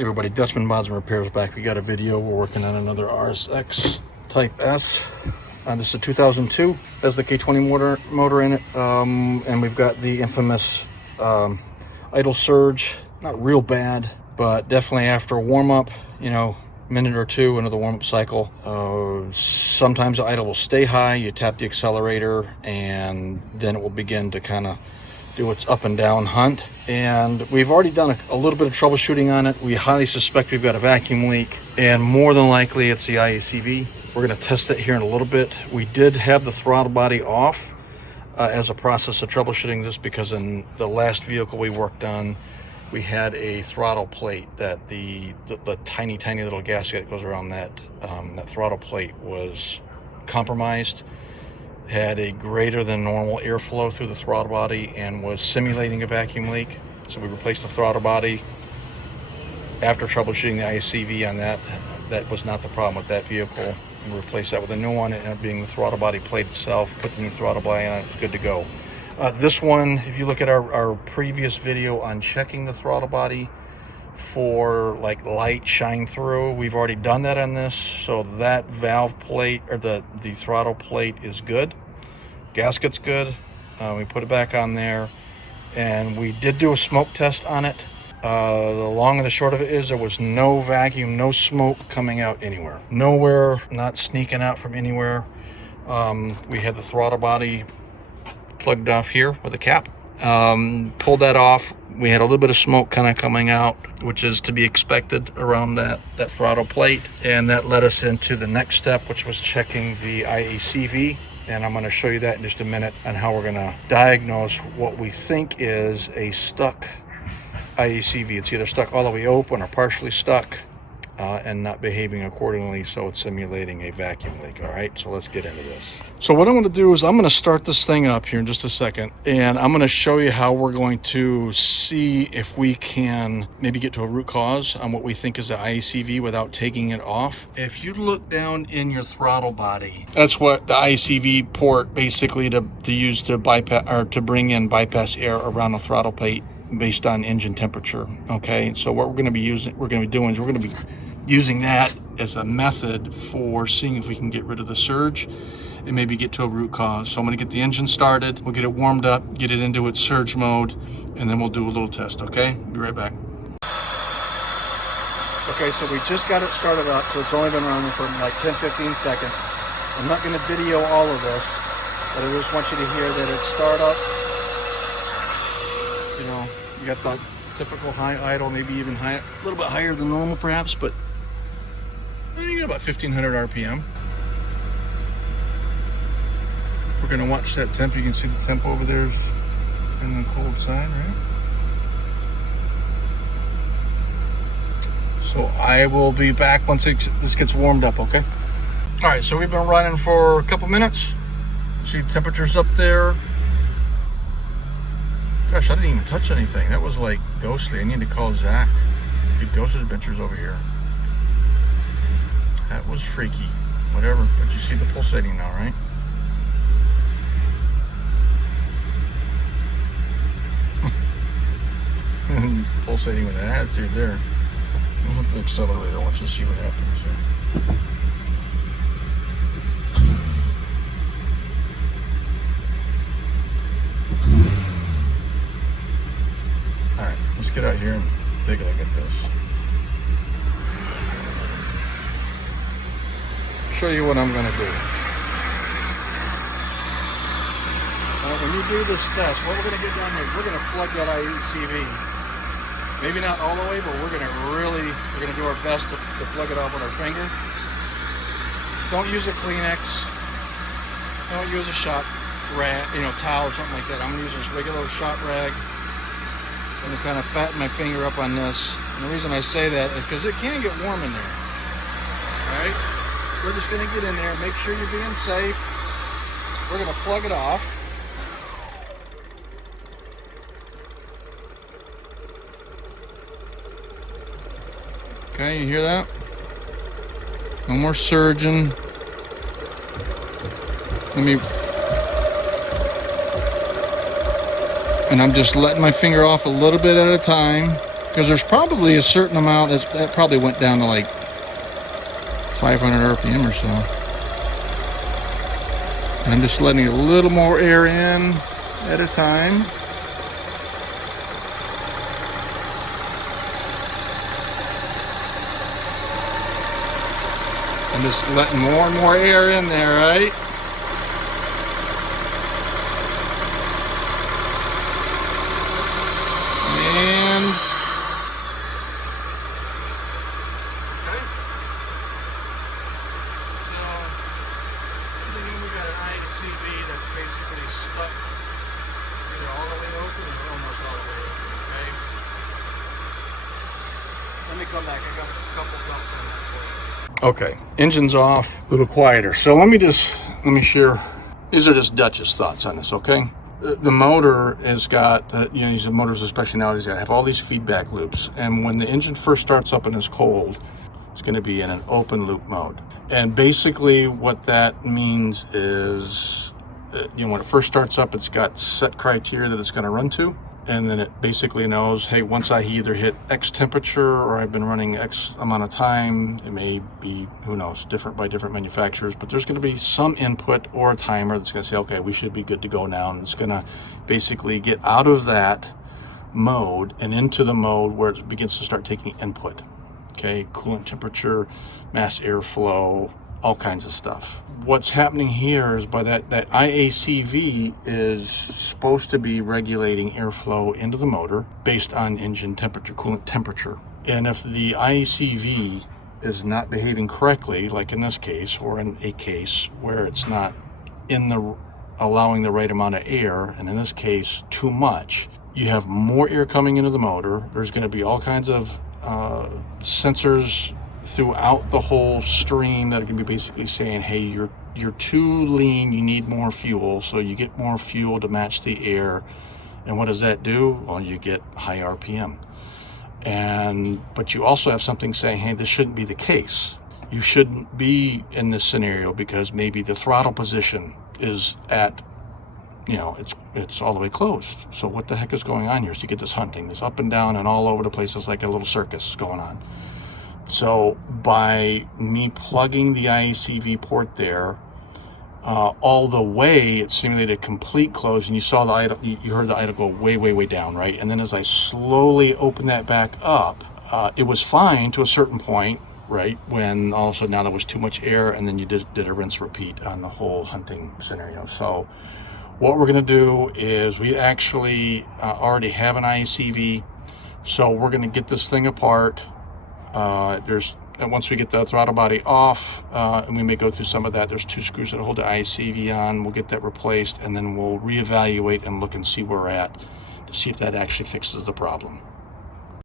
Hey everybody, Dutchman Mods and Repairs back. We got a video. We're working on another RSX Type S. This is a 2002. Has the K20 motor in it. And we've got the infamous idle surge. Not real bad, but definitely after a warm-up, you know, minute or two into the warm-up cycle, sometimes the idle will stay high. You tap the accelerator and then it will begin to kind of do its up and down hunt. And we've already done a little bit of troubleshooting on it. We highly suspect we've got a vacuum leak, and more than likely it's the IACV. We're going to test it here in a little bit. We did have the throttle body off as a process of troubleshooting this, because in the last vehicle we worked on, we had a throttle plate that the tiny little gasket that goes around that throttle plate was compromised, had a greater than normal airflow through the throttle body, and was simulating a vacuum leak. So we replaced the throttle body. After troubleshooting the IACV on that, that was not the problem with that vehicle. We replaced that with a new one. It ended up being the throttle body plate itself. Put the new throttle body on it, good to go. This one, if you look at our previous video on checking the throttle body for like light shine through, we've already done that on this. So that valve plate, or the throttle plate, is good. Gasket's good. We put it back on there, and we did do a smoke test on it. The long and the short of it is there was no vacuum, no smoke coming out anywhere. Nowhere, not sneaking out from anywhere. We had the throttle body plugged off here with a cap. Pulled that off. We had a little bit of smoke kind of coming out, which is to be expected around that throttle plate. And that led us into the next step, which was checking the IACV. And I'm going to show you that in just a minute on how we're going to diagnose what we think is a stuck IACV. It's either stuck all the way open or partially stuck and not behaving accordingly, so it's simulating a vacuum leak. All right, so let's get into this. So what I'm going to do is I'm going to start this thing up here in just a second, and I'm going to show you how we're going to see if we can maybe get to a root cause on what we think is the IACV without taking it off. If you look down in your throttle body, that's what the IACV port basically to use to bypass, or to bring in bypass air around the throttle plate based on engine temperature. Okay, so what we're going to be doing is we're going to be using that as a method for seeing if we can get rid of the surge and maybe get to a root cause. So I'm going to get the engine started, we'll get it warmed up, get it into its surge mode, and then we'll do a little test. Okay, be right back. Okay, so we just got it started up, so it's only been running for like 10-15 seconds. I'm not going to video all of this, but I just want you to hear that it start up. You know, you got the typical high idle, maybe even high, a little bit higher than normal perhaps, but you got about 1500 RPM. We're going to watch that temp. You can see the temp over there is in the cold side, right? So I will be back once this gets warmed up, okay? All right, so we've been running for a couple minutes. See the temperature's up there. Gosh, I didn't even touch anything. That was like ghostly. I need to call Zach. Get Ghost Adventures over here. That was freaky. Whatever. But you see the pulsating now, right? Pulsating with an attitude there. I'll hit the accelerator. Let's just see what happens here. Alright, let's get out here and take a look at this. Show you what I'm going to do. When you do this test, what we're going to get down here is we're going to plug that IACV. Maybe not all the way, but we're going to do our best to plug it off with our finger. Don't use a Kleenex. Don't use a shot rag, towel or something like that. I'm going to use this regular shot rag. I'm going to kind of fatten my finger up on this. And the reason I say that is because it can get warm in there. Alright? We're just going to get in there, make sure you're being safe. We're going to plug it off. Okay, you hear that? No more surging. And I'm just letting my finger off a little bit at a time. because there's probably a certain amount that probably went down to like 500 RPM or so. And I'm just letting a little more air in at a time. I'm just letting more and more air in there, right? And okay. So we got an IACV that's basically stuck either all the way open or almost all the way open, okay? Let me come back. I got a couple thoughts on that for you. Okay, engine's off, a little quieter. So let me share. These are just Dutch's thoughts on this, okay? The motor has got, you know, these motors, especially nowadays, have all these feedback loops. And when the engine first starts up and is cold, it's going to be in an open loop mode. And basically what that means is, you know, when it first starts up, it's got set criteria that it's going to run to. And then it basically knows, hey, once I either hit X temperature or I've been running X amount of time, it may be, who knows, different by different manufacturers, but there's going to be some input or a timer that's going to say, okay, we should be good to go now. And it's going to basically get out of that mode and into the mode where it begins to start taking input. Okay, coolant temperature, mass airflow, all kinds of stuff. What's happening here is by that IACV is supposed to be regulating airflow into the motor based on engine temperature, coolant temperature. And if the IACV is not behaving correctly, like in this case, or in a case where it's not allowing the right amount of air, and in this case, too much, you have more air coming into the motor. There's going to be all kinds of sensors throughout the whole stream that are going to be basically saying, hey, you're too lean, you need more fuel. So you get more fuel to match the air. And what does that do? Well, you get high RPM. But you also have something saying, hey, this shouldn't be the case. You shouldn't be in this scenario because maybe the throttle position is at, you know, it's all the way closed. So what the heck is going on here? So you get this hunting, this up and down and all over the place. It's like a little circus going on. So by me plugging the IACV port there, all the way, it simulated complete close, and you saw the idle, you heard the idle go way, way, way down, right? And then as I slowly opened that back up, it was fine to a certain point, right? When all of a sudden now there was too much air, and then you did a rinse repeat on the whole hunting scenario. So what we're going to do is we actually already have an IACV, so we're going to get this thing apart. Once we get the throttle body off, and we may go through some of that, there's 2 screws that hold the IACV on. We'll get that replaced, and then we'll reevaluate and look and see where we're at to see if that actually fixes the problem.